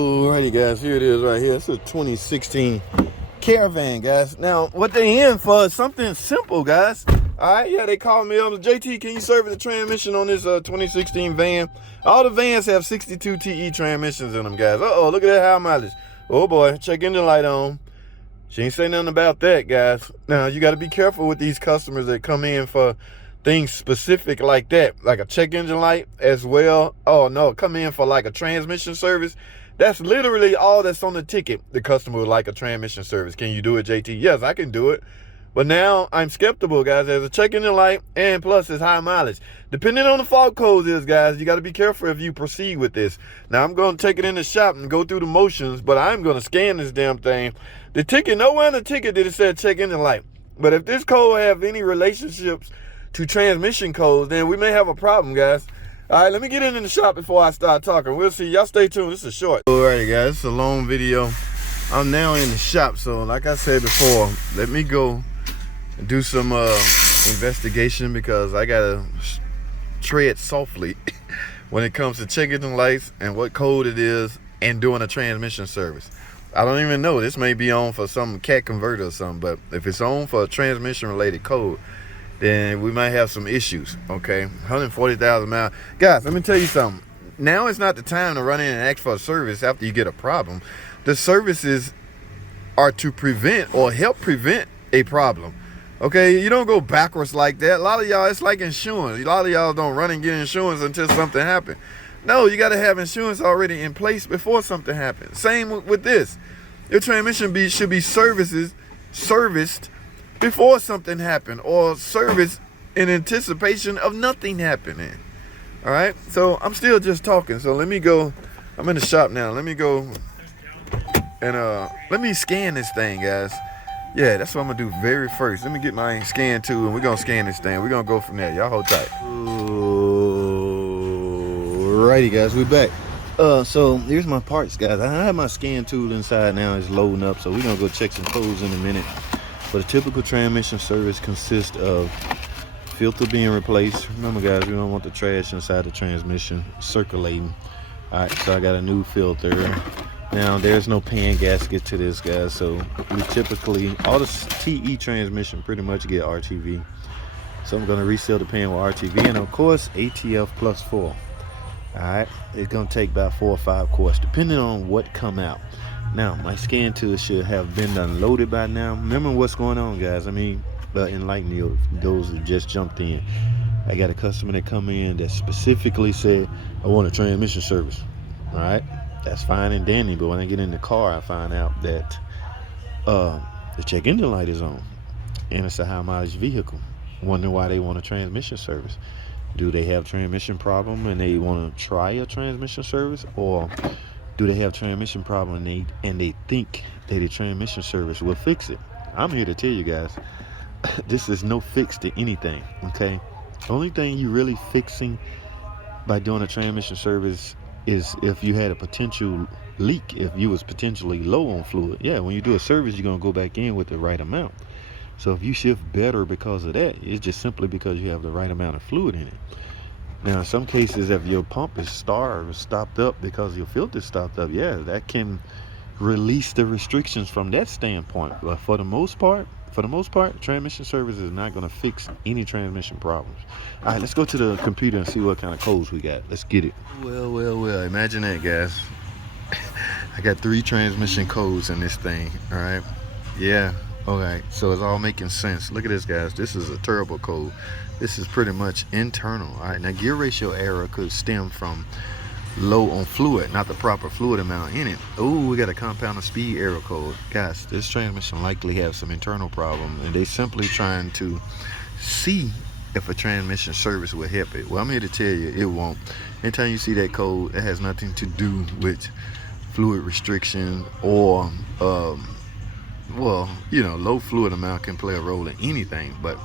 Alrighty guys, here it is right here. It's a 2016 Caravan, guys. Now, what they in for is something simple, guys. Alright, yeah, they called me up. JT, can you service the transmission on this 2016 van? All the vans have 62 TE transmissions in them, guys. Uh-oh, look at that high mileage. Oh boy, check engine light on. She ain't say nothing about that, guys. Now, you got to be careful with these customers that come in for things specific like that, like a check engine light as well. Oh no, come in for like a transmission service. That's literally all that's on the ticket. The customer would like a transmission service. Can you do it, JT? Yes, I can do it. But now I'm skeptical, guys. There's a check engine light and plus it's high mileage. Depending on the fault codes is, guys, you got to be careful if you proceed with this. Now I'm going to take it in the shop and go through the motions, but I'm going to scan this damn thing. The ticket, nowhere in the ticket did it say check engine light. But if this code have any relationships to transmission codes, then we may have a problem, guys. All right, let me get in the shop before I start talking. We'll see. Y'all stay tuned. This is short. Alrighty, guys. It's a long video. I'm now in the shop, so like I said before, let me go and do some investigation because I gotta tread softly when it comes to check engine lights and what code it is and doing a transmission service. I don't even know. This may be on for some cat converter or something, but if it's on for a transmission related code, then we might have some issues. Okay, 140,000 miles. Guys, let me tell you something. Now is not the time to run in and ask for a service after you get a problem. The services are to prevent or help prevent a problem. Okay, you don't go backwards like that. A lot of y'all, it's like insurance. A lot of y'all don't run and get insurance until something happens. No, you got to have insurance already in place before something happens. Same with this. Your transmission should be serviced before something happened, or service in anticipation of nothing happening. All right, so I'm still just talking, so let me go. I'm in the shop now. Let me go and let me scan this thing, guys. Yeah, that's what I'm gonna do very first. Let me get my scan tool and we're gonna scan this thing. We're gonna go from there. Y'all hold tight. Alrighty, guys, we back. So here's my parts, guys. I have my scan tool inside now. It's loading up, so we're gonna go check some codes in a minute. But a typical transmission service consists of filter being replaced. Remember, guys, we don't want the trash inside the transmission circulating. All right, so I got a new filter. Now, there's no pan gasket to this, guys, so we typically, all the TE transmission pretty much get RTV. So I'm going to reseal the pan with RTV, and of course, ATF plus 4. All right, it's going to take about 4 or 5 quarts, depending on what come out. Now, my scan tool should have been unloaded by now. Remember what's going on, guys. I mean, enlighten you, those who just jumped in. I got a customer that come in that specifically said, I want a transmission service. All right, that's fine and dandy. But when I get in the car, I find out that the check engine light is on. And it's a high mileage vehicle. Wonder why they want a transmission service. Do they have transmission problem and they want to try a transmission service? Or do they have transmission problem and they think that a transmission service will fix it? I'm here to tell you guys, this is no fix to anything, okay? The only thing you really fixing by doing a transmission service is if you had a potential leak, if you was potentially low on fluid. Yeah, when you do a service, you're gonna go back in with the right amount. So if you shift better because of that, it's just simply because you have the right amount of fluid in it. Now, in some cases, if your pump is stopped up because your filter is stopped up, yeah, that can release the restrictions from that standpoint. But for the most part, transmission service is not going to fix any transmission problems. All right, let's go to the computer and see what kind of codes we got. Let's get it. Well, imagine that, guys. I got 3 transmission codes in this thing, all right? Yeah, all right, so it's all making sense. Look at this, guys. This is a turbo code. This is pretty much internal. All right, now gear ratio error could stem from low on fluid, not the proper fluid amount in it. Oh, we got a compound of speed error code. Guys, this transmission likely has some internal problem, and they simply trying to see if a transmission service will help it. Well, I'm here to tell you, it won't. Anytime you see that code, it has nothing to do with fluid restriction or, well, you know, low fluid amount can play a role in anything, but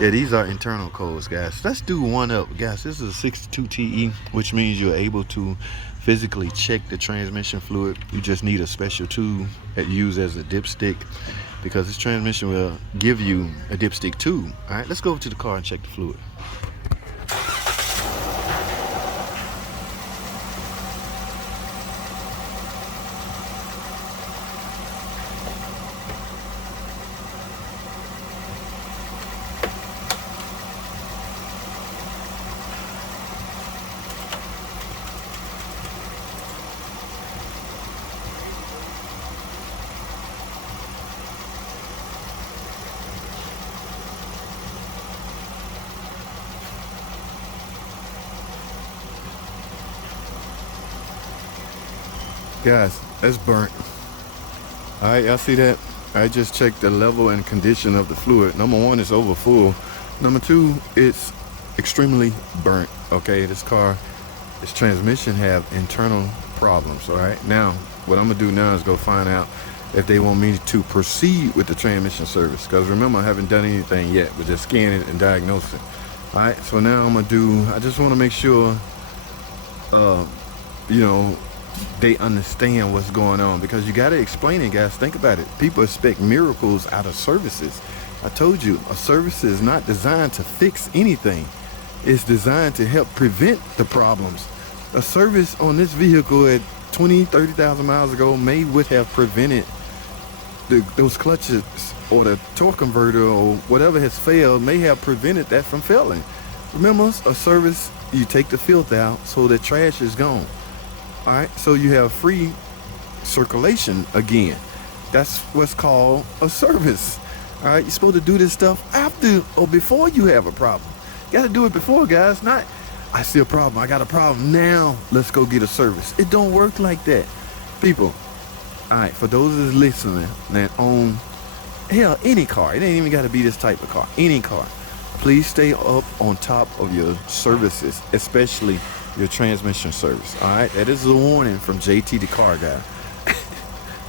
yeah, these are internal codes, guys. Let's do one up, guys. This is a 62 TE, which means you're able to physically check the transmission fluid. You just need a special tool that you use as a dipstick, because this transmission will give you a dipstick tool. All right, let's go over to the car and check the fluid. Guys, that's burnt. All right, y'all see that? I just checked the level and condition of the fluid. Number one, it's over full. Number two, it's extremely burnt. Okay, this transmission have internal problems. All right, now what I'm gonna do now is go find out if they want me to proceed with the transmission service, because remember, I haven't done anything yet but just scan it and diagnose it. All right, so now I just want to make sure you know, they understand what's going on, because you got to explain it, guys. Think about it. People expect miracles out of services. I told you, a service is not designed to fix anything. It's designed to help prevent the problems. A service on this vehicle at 30,000 miles ago would have prevented those clutches, or the torque converter, or whatever has failed may have prevented that from failing. Remember, a service, you take the filter out so the trash is gone. All right, so you have free circulation again. That's what's called a service. All right, you're supposed to do this stuff after or before you have a problem. You got to do it before, guys. Not, I see a problem, I got a problem, now let's go get a service. It don't work like that, people. All right, for those that's listening that own, hell, any car, it ain't even got to be this type of car, any car, please stay up on top of your services, especially your transmission service. All right, that is a warning from JT the car guy.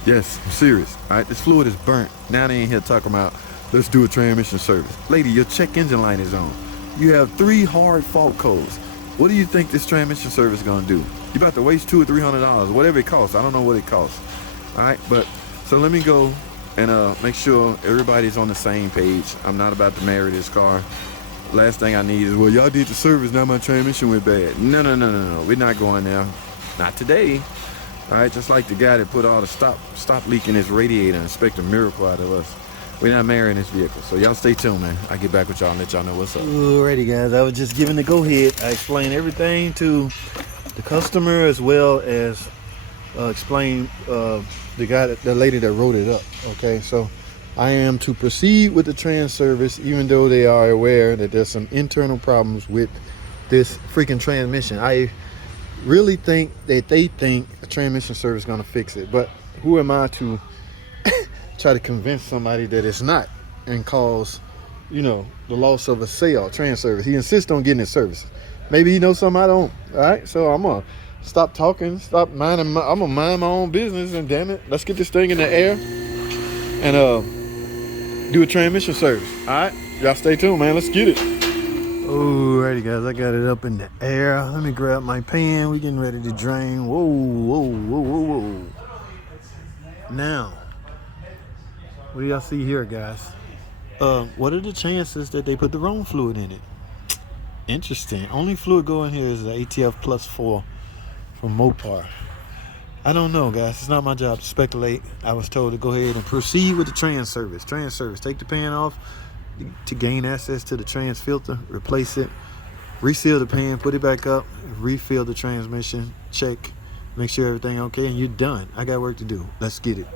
Yes, I'm serious. All right, this fluid is burnt. Now they ain't here talking about let's do a transmission service. Lady, your check engine light is on. You have 3 hard fault codes. What do you think this transmission service is gonna do? You about to waste $200 or $300, whatever it costs. I don't know what it costs. All right, but so let me go and make sure everybody's on the same page. I'm not about to marry this car. Last thing I need is, well, y'all did the service, now my transmission went bad. No, we're not going there. Not today. All right, just like the guy that put all the stop leaking his radiator and expect a miracle out of us. We're not marrying this vehicle. So y'all stay tuned, man. I'll get back with y'all and let y'all know what's up. Alrighty, guys, I was just giving the go ahead. I explained everything to the customer, as well as explain the lady that wrote it up. Okay, so I am to proceed with the trans service, even though they are aware that there's some internal problems with this freaking transmission. I really think that they think a transmission service is going to fix it, but who am I to try to convince somebody that it's not and cause, you know, the loss of a sale, trans service? He insists on getting his service. Maybe he knows something I don't. All right, so I'm gonna stop talking, stop minding. I'm gonna mind my own business, and damn it, let's get this thing in the air and do a transmission service. All right, y'all stay tuned, man. Let's get it. Alrighty, guys, I got it up in the air. Let me grab my pan. We getting ready to drain. Whoa. Now, what do y'all see here, guys? What are the chances that they put the wrong fluid in it? Interesting. Only fluid going here is the ATF plus 4 from Mopar. I don't know, guys. It's not my job to speculate. I was told to go ahead and proceed with the trans service. Take the pan off to gain access to the trans filter, replace it, reseal the pan, put it back up, refill the transmission, check, make sure everything okay, and you're done. I got work to do. Let's get it.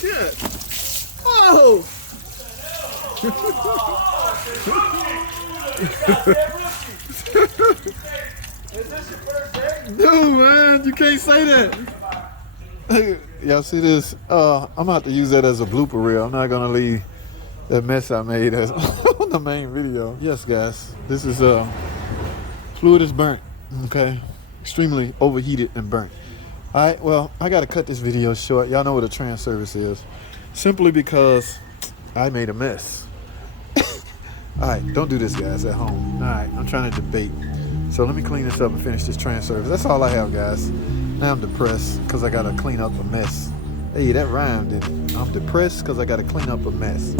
Good. Oh! Is this your first day? No, man, you can't say that. Y'all see this? I'm gonna have to use that as a blooper reel. I'm not gonna leave that mess I made as on the main video. Yes, guys, this is fluid is burnt. Okay, extremely overheated and burnt. All right, well, I gotta cut this video short. Y'all know what a trans service is, simply because I made a mess. All right, don't do this, guys, at home. All right, I'm trying to debate. So let me clean this up and finish this trans service. That's all I have, guys. Now I'm depressed because I got to clean up a mess. Hey, that rhymed, didn't it? I'm depressed because I got to clean up a mess.